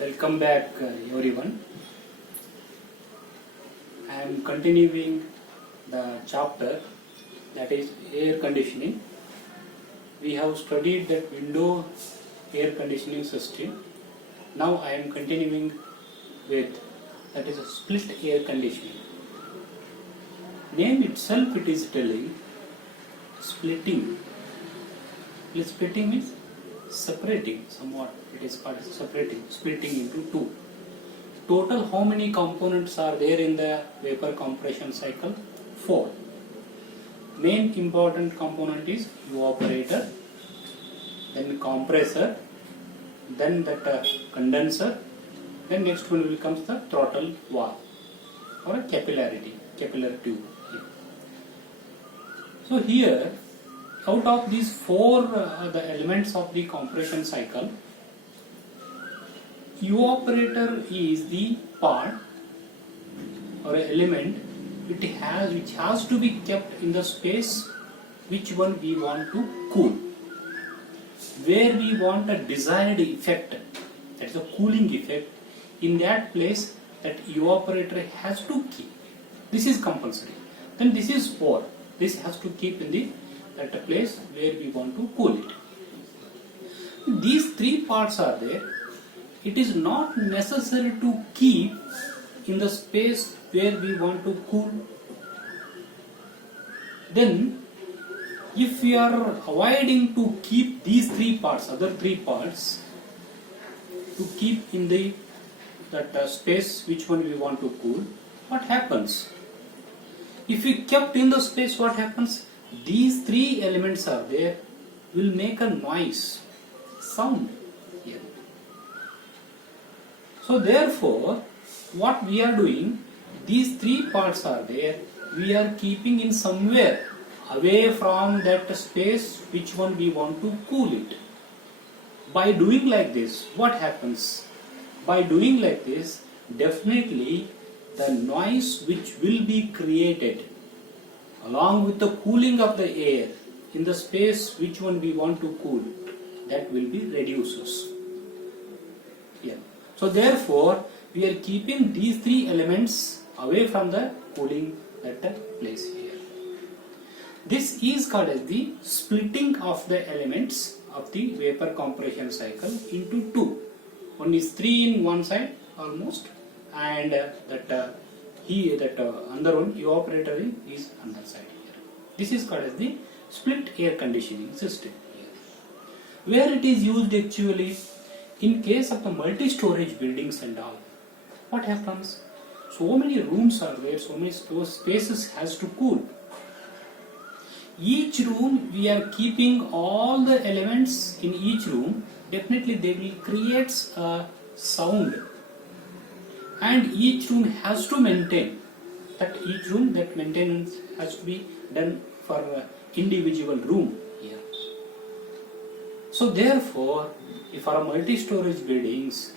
Welcome back, everyone. I am continuing the chapter that is air conditioning. We have studied that window air conditioning system. Now I am continuing with that is a split air conditioning. Name itself it is telling splitting. Splitting means separating somewhat. It is called separating, splitting into two. Total how many components are there in the vapor compression cycle? 4. Main important component is evaporator, then compressor, then that condenser, then next one will comes the throttle valve or a capillary tube. So here, out of these 4 the elements of the compression cycle, evaporator is the part or element which has to be kept in the space which one we want to cool, where we want a desired effect, that is a cooling effect. In that place that evaporator has to keep. This is compulsory. Then this is 4. This has to keep in the that place where we want to cool it. These 3 parts are there. It is not necessary to keep in the space where we want to cool. Then if we are avoiding to keep these 3 parts, other 3 parts, to keep in the that space which one we want to cool, what happens? If we kept in the space, what happens? These 3 elements are there, will make a noise, sound here. So therefore, what we are doing, these 3 parts are there, we are keeping in somewhere away from that space which one we want to cool it. By doing like this, what happens? By doing like this, definitely the noise which will be created along with the cooling of the air in the space which one we want to cool, that will be reduces. Yeah. So therefore, we are keeping these 3 elements away from the cooling that place here. This is called as the splitting of the elements of the vapor compression cycle into 2. One is 3 in one side almost, and another one evaporator is on the side here. This is called as the split air conditioning system here. Where it is used actually, in case of the multi-storage buildings and all, what happens? So many rooms are there, so many spaces has to cool. Each room we are keeping all the elements in each room, definitely they will create a sound, and each room has to maintain that maintenance has to be done for individual room here. So therefore, if for multi-storage buildings,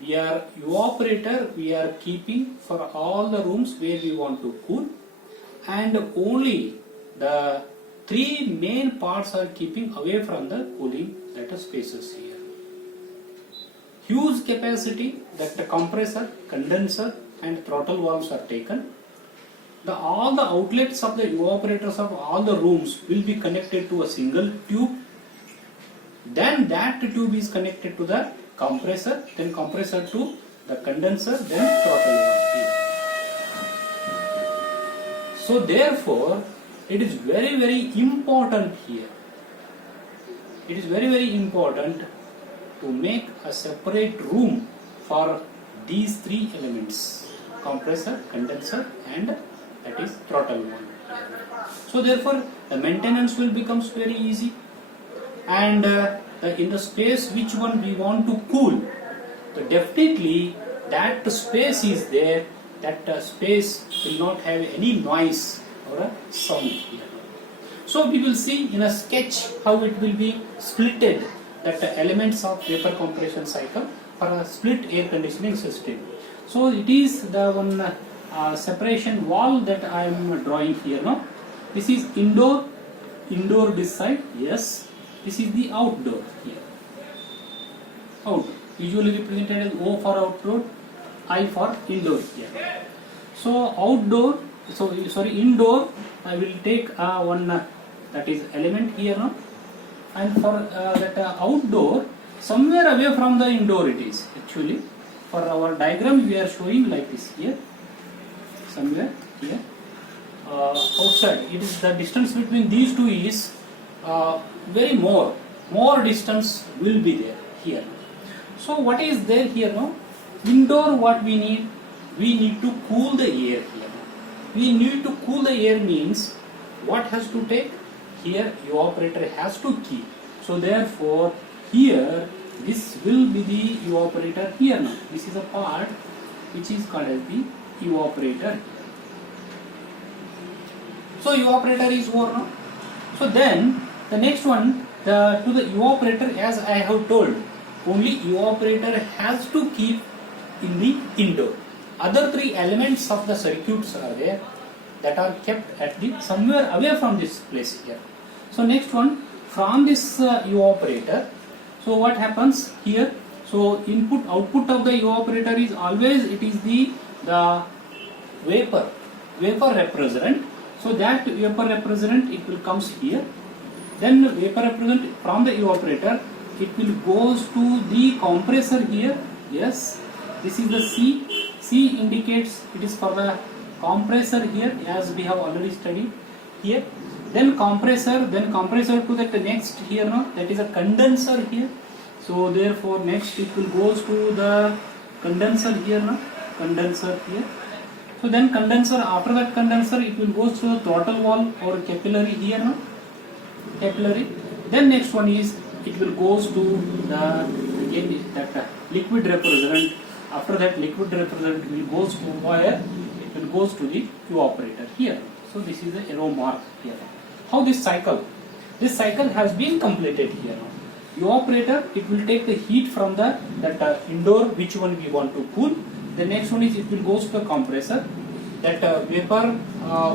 we are evaporator we are keeping for all the rooms where we want to cool, and only the 3 main parts are keeping away from the cooling that spaces here. Huge capacity, that the compressor, condenser and throttle valves are taken. All the outlets of the evaporators of all the rooms will be connected to a single tube. Then that tube is connected to the compressor, then compressor to the condenser, then throttle valve here. So therefore, it is very, very important here. It is very, very important to make a separate room for these 3 elements: compressor, condenser and that is throttle valve. So therefore, the maintenance will becomes very easy, and in the space which one we want to cool, so definitely that space is there, that space will not have any noise or a sound here. So we will see in a sketch how it will be splitted, that the elements of vapor compression cycle for a split air conditioning system. So it is the one separation wall that I am drawing here now. This is indoor this side, yes. This is the outdoor here. Outdoor. usually represented as O for outdoor, I for indoor here. So outdoor, indoor, I will take one that is element here now, and for that outdoor, somewhere away from the indoor it is actually. For our diagram we are showing like this here, somewhere here outside. It is the distance between these two is very more distance will be there here. So what is there here now? Indoor, what we need? We need to cool the air here. We need to cool the air means what has to take? Here evaporator has to keep. So therefore here this will be the evaporator here now. This is a part which is called as the evaporator. So evaporator is over now. So then the next one, to the evaporator, as I have told, only evaporator has to keep in the indoor. Other three elements of the circuits are there that are kept at the somewhere away from this place here. So next one, from this evaporator, so what happens here? So input output of the evaporator is always it is the vapor refrigerant. So that vapor refrigerant it will comes here. Then vapor refrigerant from the evaporator it will goes to the compressor here. Yes, this is the C. C indicates it is for the compressor here, as we have already studied here. Then compressor to that next here now, that is a condenser here. So therefore next it will goes to the condenser here now, condenser here. So then condenser, after that condenser it will goes to the throttle valve or capillary here now, capillary. Then next one is it will goes to the again that liquid refrigerant. After that liquid refrigerant will goes to where? It will goes to the evaporator here. So this is the arrow mark here. How this cycle? This cycle has been completed here now. Evaporator, it will take the heat from the indoor, which one we want to cool. The next one is it will goes to the compressor. That vapor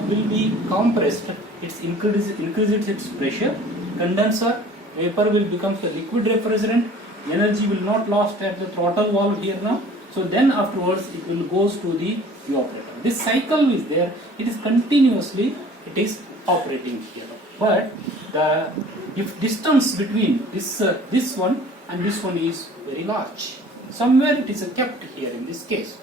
will be compressed. It increases its pressure. Condenser, vapor will become the liquid refrigerant. Energy will not lost at the throttle valve here now. So then afterwards it will goes to the evaporator. This cycle is there. It is continuously it is operating here. But the distance between this one and this one is very large. Somewhere it is kept here in this case.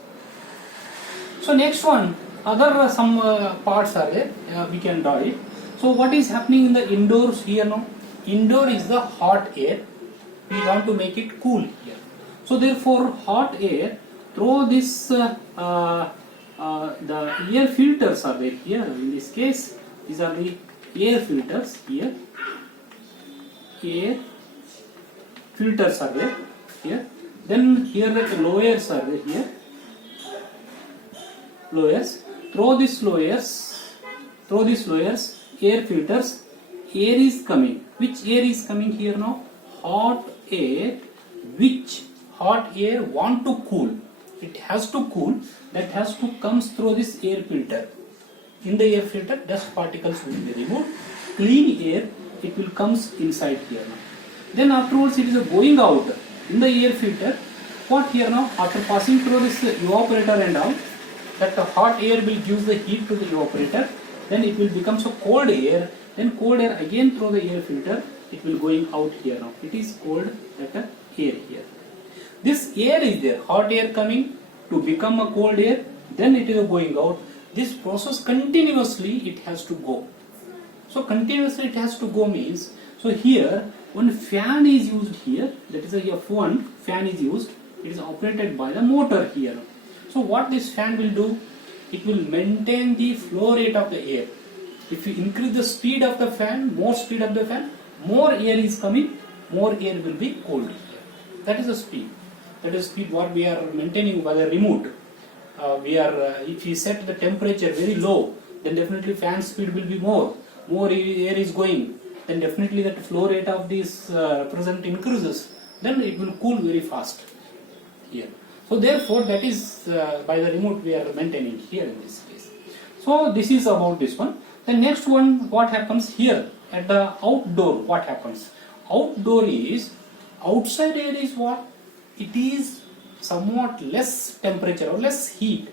So next one, other some parts are there. We can draw it. So what is happening in the indoors here now? Indoor is the hot air. We want to make it cool here. So therefore hot air through this the air filters are there here. In this case, these are the air filters here. Air filters are there here. Then here the lowers are there here. Lowers. Through these lowers, air filters, air is coming. Which air is coming here now? Hot air. Which hot air want to cool? It has to cool. That has to comes through this air filter. In the air filter, dust particles will be removed. Clean air, it will comes inside here now. Then afterwards, it is going out in the air filter. What here now? After passing through this evaporator and all, that the hot air will give the heat to the evaporator. Then it will become so cold air. Then cold air again through the air filter. It will going out here now. It is cold that air here. This air is there. Hot air coming to become a cold air. Then it is going out. This process continuously it has to go. So continuously it has to go means, so here one fan is used here, that is a F1 fan is used. It is operated by the motor here. So what this fan will do? It will maintain the flow rate of the air. If you increase the speed of the fan, more speed of the fan, more air is coming, more air will be cold here. That is the speed. That is speed what we are maintaining by the remote. If we set the temperature very low, then definitely fan speed will be more air is going, then definitely that flow rate of this present increases, then it will cool very fast here. So therefore that is by the remote we are maintaining here in this case. So this is about this one. The next one, what happens here at the outdoor? What happens? Outdoor is outside air is what? it is somewhat less temperature or less heat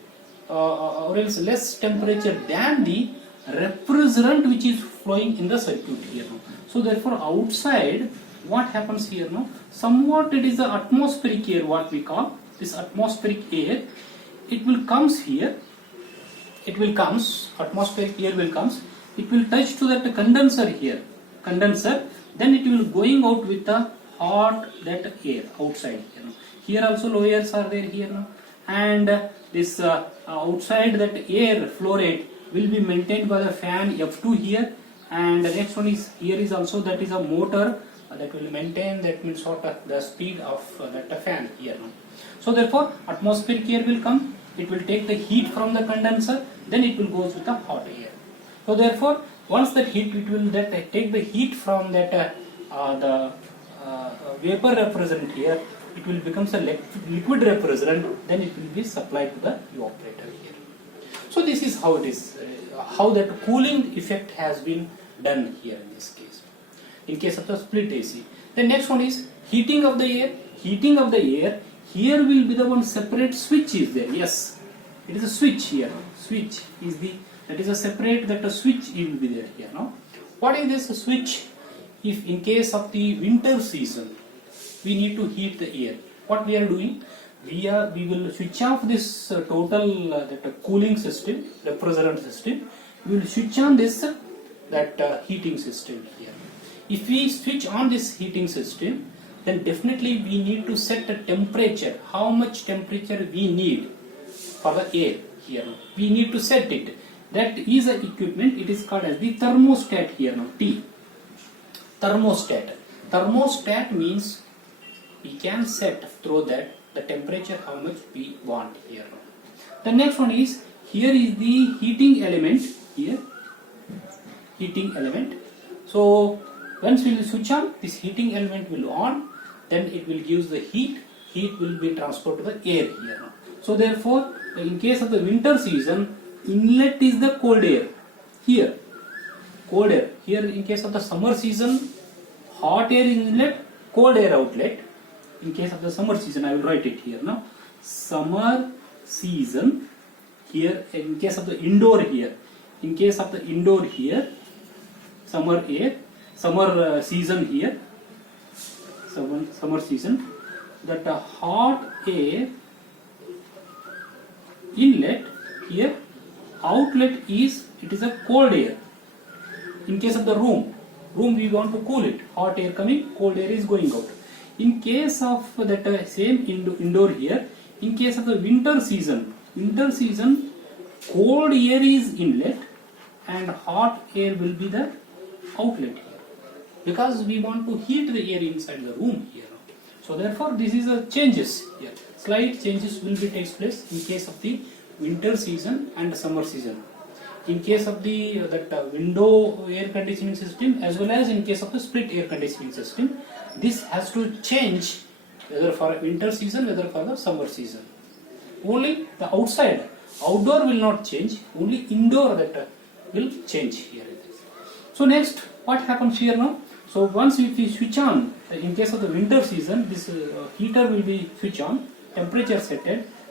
or else less temperature than the refrigerant which is flowing in the circuit here. So therefore outside what happens here now, somewhat it is the atmospheric air, what we call this atmospheric air, it will comes here, it will comes, atmospheric air will comes, it will touch to that condenser here, condenser, then it will going out with the hot that air outside here. Here also low airs are there here now, and this outside that air flow rate will be maintained by the fan F2 here, and the next one is here is also that is a motor that will maintain, that means what the speed of that fan here now. So therefore atmospheric air will come, it will take the heat from the condenser, then it will goes with the hot air. So therefore once that heat, it will that take the heat from that the vapor refrigerant here, it will becomes a liquid refrigerant, then it will be supplied to the evaporator here. So this is how it is, how that cooling effect has been done here in this case, in case of the split AC. The next one is heating of the air. Heating of the air, here will be the one separate switch is there. Yes, it is a switch here. Switch is the, that is a separate, that a switch will be there here. Now, what is this switch? If in case of the winter season, we need to heat the air. What we are doing? We will switch off this total that cooling system, refrigerant system. We will switch on this that heating system here. If we switch on this heating system, then definitely we need to set a temperature. How much temperature we need for the air here? We need to set it. That is a equipment. It is called as the thermostat here now. T. Thermostat. Thermostat means we can set through that the temperature how much we want here. The next one is, here is the heating element here. Heating element. So once we will switch on, this heating element will on, then it will give the heat. Heat will be transported to the air here. So therefore, in case of the winter season, inlet is the cold air. Here, cold air. Here in case of the summer season, hot air is inlet, cold air outlet. In case of the summer season, I will write it here now. Summer season, here in case of the indoor here. In case of the indoor here, summer air, summer season here, summer season, that hot air inlet here, outlet is, it is a cold air. In case of the room we want to cool it, hot air coming, cold air is going out. In case of that same indoor here, in case of the winter season, cold air is inlet and hot air will be the outlet here, because we want to heat the air inside the room here. So therefore this is a changes here. Slight changes will be takes place in case of the winter season and summer season. In case of the window air conditioning system, as well as in case of the split air conditioning system, this has to change whether for winter season, whether for the summer season. Only the outside, outdoor will not change, only indoor that will change here. So next, what happens here now? So once if we switch on, in case of the winter season, this heater will be switch on, temperature set,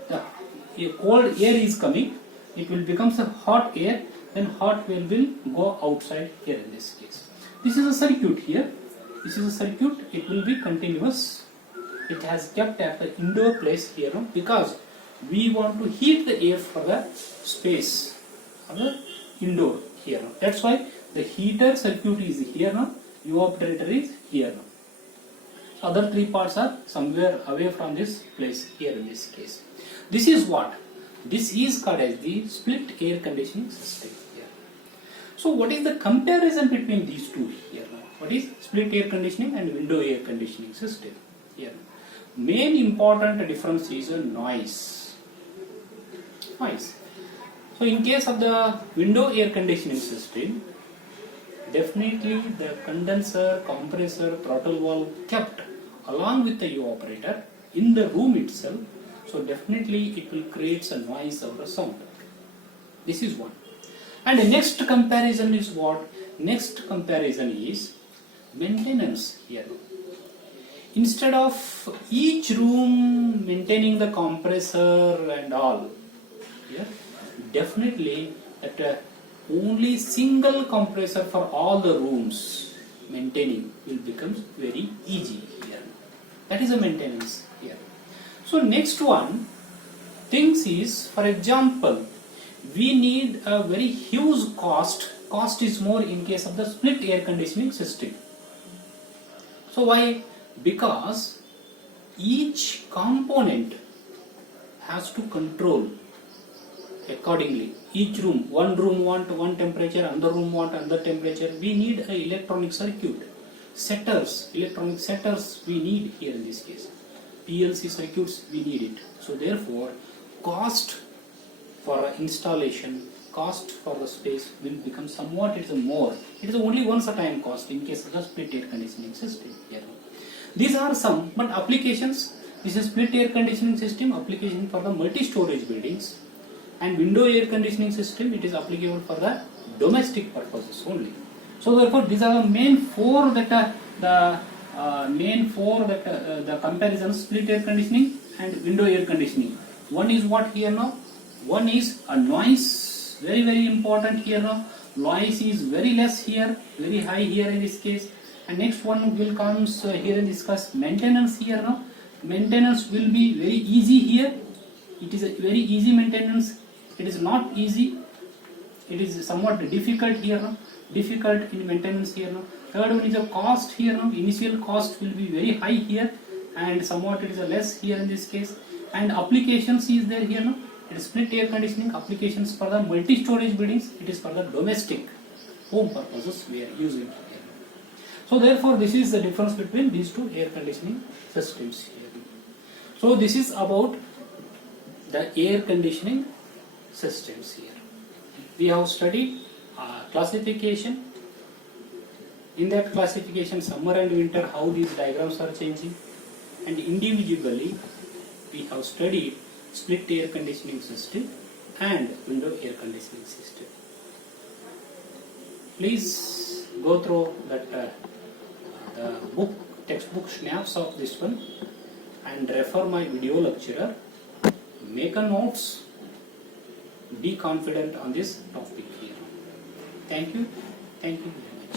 the cold air is coming, it will becomes a hot air, then hot air will go outside here in this case. This is a circuit here. This is a circuit, it will be continuous. It has kept at the indoor place here now, because we want to heat the air for the space of the indoor here now. That's why the heater circuit is here now, evaporator is here now. Other three parts are somewhere away from this place here in this case. This is what? This is called as the split air conditioning system here. So what is the comparison between these two here now? What is split air conditioning and window air conditioning system here? Main important difference is noise. Noise. So in case of the window air conditioning system, definitely the condenser, compressor, throttle valve kept along with the evaporator in the room itself. So definitely it will create a noise or a sound. This is one. And the next comparison is what? Next comparison is maintenance here. instead of each room maintaining the compressor and all, here definitely that only single compressor for all the rooms maintaining will become very easy here. That is a maintenance here. So next one things is, for example, we need a very huge cost. Cost is more in case of the split air conditioning system. So why? Because each component has to control accordingly. Each room, one room want one temperature, another room want another temperature. We need a electronic circuit. Setters, electronic setters we need here in this case. PLC circuits we need it. So therefore, cost for installation, cost for the space will become somewhat it is more. It is only once a time cost in case of the split air conditioning system here. These are some, but applications. This is split air conditioning system application for the multi-storage buildings, and window air conditioning system, it is applicable for the domestic purposes only. So therefore, these are the main four that the comparison: split air conditioning and window air conditioning. One is what here now? One is a noise, very very important here now. Noise is very less here, very high here in this case. And next one will comes here and discuss maintenance here now. Maintenance will be very easy here. It is a very easy maintenance. It is not easy. It is somewhat difficult here now. Difficult in maintenance here now. Third one is a cost here now. Initial cost will be very high here, and somewhat it is a less here in this case. And applications is there here now. It is split air conditioning applications for the multi-storage buildings. It is for the domestic home purposes we are using here. So therefore, this is the difference between these two air conditioning systems here. So this is about the air conditioning systems here. We have studied classification. In that classification, summer and winter, how these diagrams are changing, and individually we have studied split air conditioning system and window air conditioning system. Please go through that the book, textbook snaps of this one, and refer my video lecturer. Make a notes. Be confident on this topic here. Thank you. Thank you.